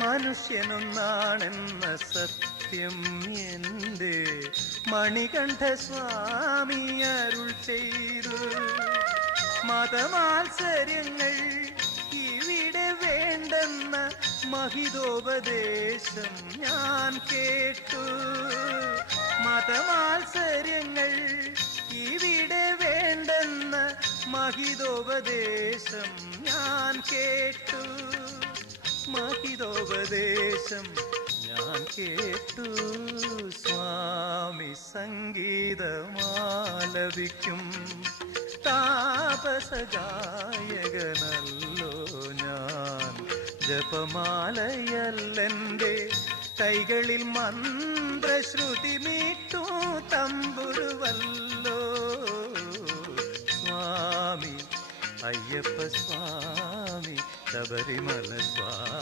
മനുഷ്യനൊന്നാണെന്ന സത്യം എൻ്റെ മണികണ്ഠ സ്വാമി അരുൾ ചെയ്തു. മതമാത്സര്യങ്ങൾ ഇവിടെ വേണ്ടെന്ന മഹിതോപദേശം ഞാൻ കേട്ടു. മതമാത്സര്യങ്ങൾ ഇവിടെ വേണ്ടെന്ന മഹിതോപദേശം ഞാൻ കേട്ടു. മഹിതോപദേശം ഞാൻ കേട്ടു. സ്വാമി സംഗീതമാലപിക്കും താപസഗായകനല്ലോ ഞാൻ. ജപമാലയല്ലെൻ്റെ കൈകളിൽ മന്ത്രശ്രുതി മീട്ടു തമ്പുരുവല്ലോ. സ്വാമി അയ്യപ്പ സ്വാമി, ശബരിമല സ്വാമി.